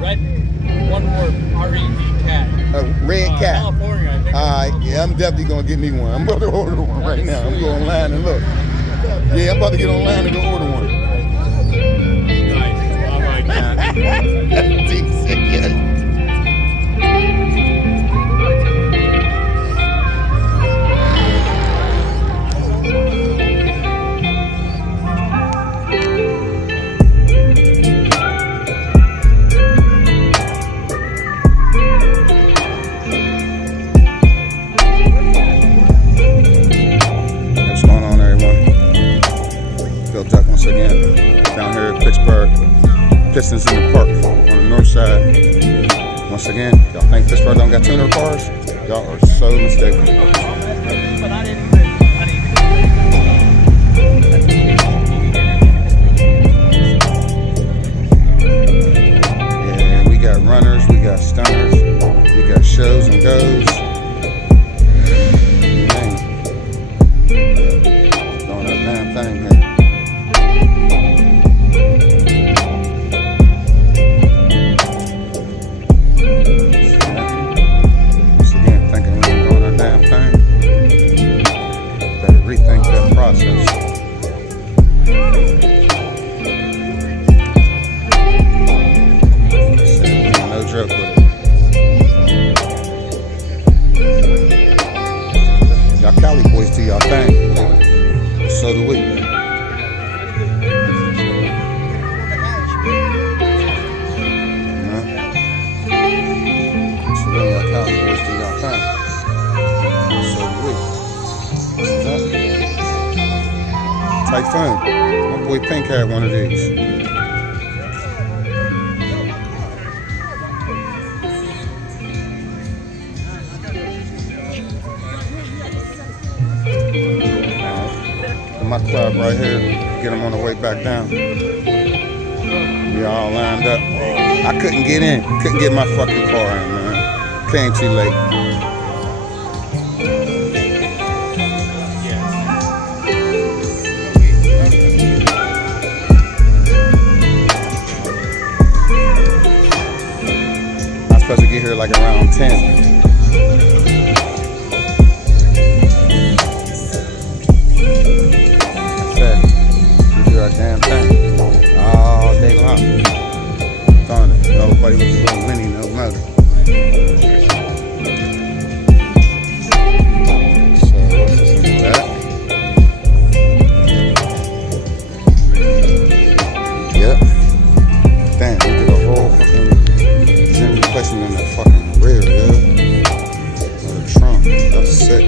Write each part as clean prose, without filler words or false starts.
Red, one word, R-E-D, cat. A red cat. California, I think. Alright, yeah, I'm definitely gonna get me one. I'm about to order one right now. I'm going online and look. Yeah, I'm about to get online and go order one. Nice. All right. That's decent, yeah. Again, down here at Pittsburgh, Pistons in the park on the north side. Once again, y'all think Pittsburgh don't got tuner cars? Y'all are so mistaken. Yeah, we got runners, we got stunners, we got shows and goes. Doing that damn thing here. Y'all Cali boys do y'all thing. So do we. So then y'all Cali boys do y'all thing. So do we. Typhoon. My boy Pink had one of these. My club right here, get them on the way back down. We all lined up. I couldn't get in, couldn't get my fucking car in, man. Came too late. I was supposed to get here like around 10. Damn thing all day long. Darn it. Nobody with a little mini, no motor. So what's this in the back? Yep. Damn, we did a whole fucking gym replacement in the fucking rear, yeah. Or the trunk. That's sick.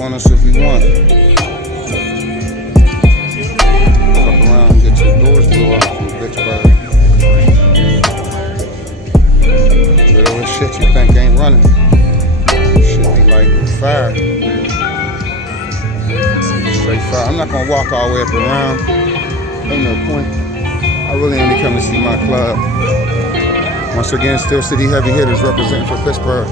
On us if we want. Fuck around and get your doors blew off from Pittsburgh. Little shit you think ain't running should be like fire. Straight fire. I'm not gonna walk all the way up around. Ain't no point. I really only come to see my club. Once again, Steel City Heavy Hitters representing for Pittsburgh.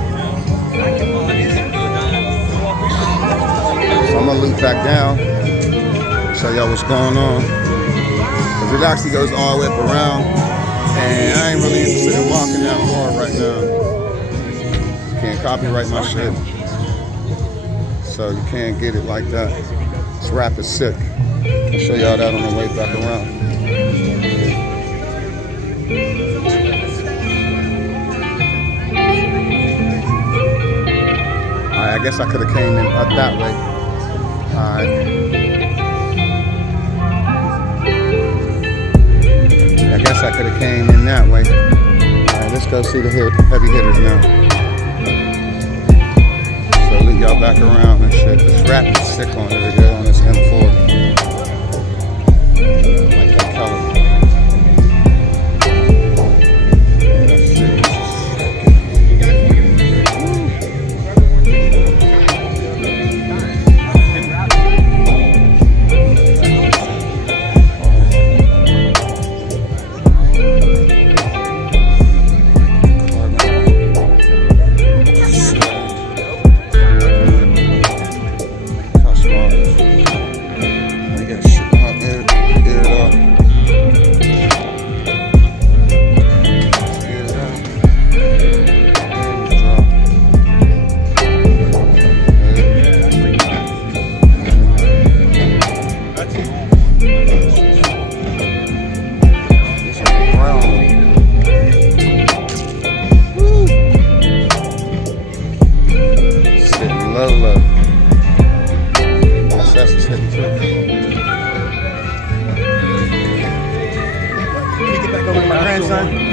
I'm gonna loop back down, show y'all what's going on. Cause it actually goes all the way up around, and I ain't really interested in walking that far right now. Can't copyright my shit, so you can't get it like that. This rap is sick. I'll show y'all that on the way back around. Alright, I guess I could have came in up that way. Alright. I guess I could have came in that way. Alright, let's go see the heavy hitters now. So lead y'all back around and shit. This rap is sick on here today on this M4. Like that color.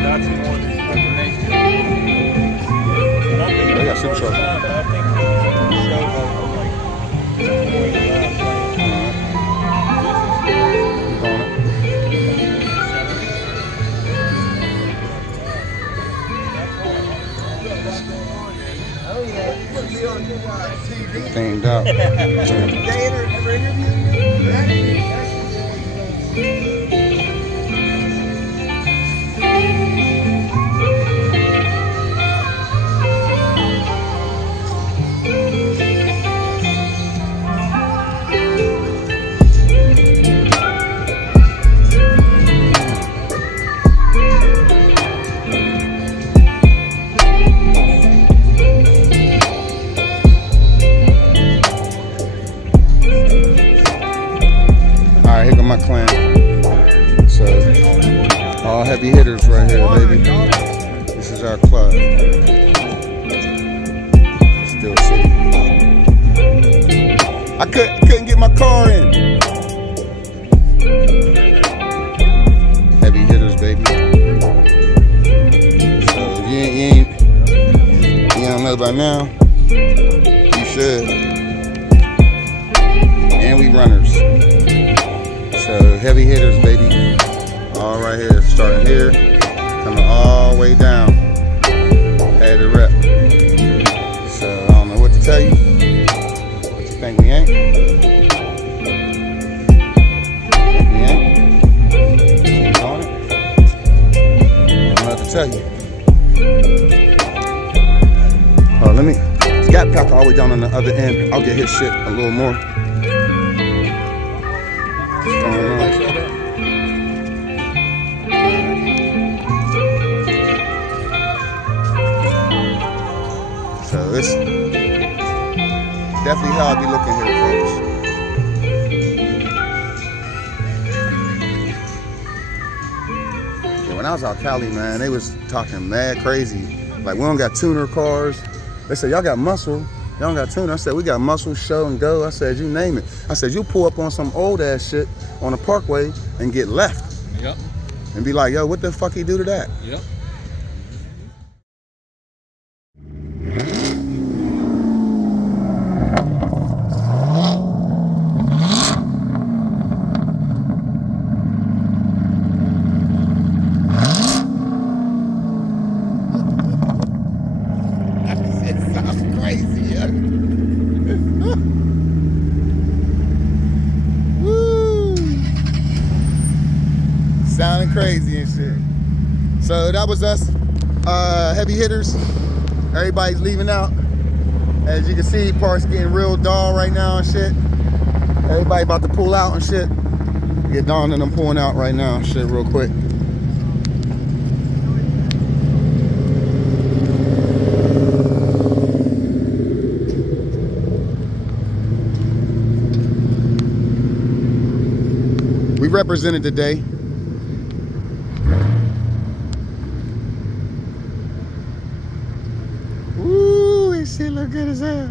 That's the one that makes it. And I think They got it's the super first truck. time, but I think we showed like Keep on it. Oh yeah, you should be on TV. Cleaned out. They ever interview you? Actually, All right, here go my clan. So, all heavy hitters right here, baby. This is our club. Still City. I couldn't get my car in. Heavy hitters, baby. So if you don't know by now, you should. And we runners. So heavy hitters, baby. All right here, starting here, coming all the way down. Had to rep. So I don't know what to tell you. What you think we ain't? Think we ain't? Keep on it. I don't know what to tell you. Oh, let me. Scat Pack all the way down on the other end. I'll get his shit a little more. What's going on? So it's definitely how I be looking here, folks. Yeah, when I was out Cali, man, they was talking mad crazy. Like, we don't got tuner cars. They said, y'all got muscle. Y'all don't got tuner. I said, we got muscle, show, and go. I said, you name it. I said, you pull up on some old ass shit on the parkway and get left. Yep. And be like, yo, what the fuck he do to that? Yep. It sounds crazy, yeah. Woo! Sounding crazy and shit. So that was us, heavy hitters. Everybody's leaving out. As you can see, park's getting real dull right now and shit. Everybody about to pull out and shit. Get Dawn and I'm pulling out right now and shit real quick. We represented today. Ooh, this shit look good as hell.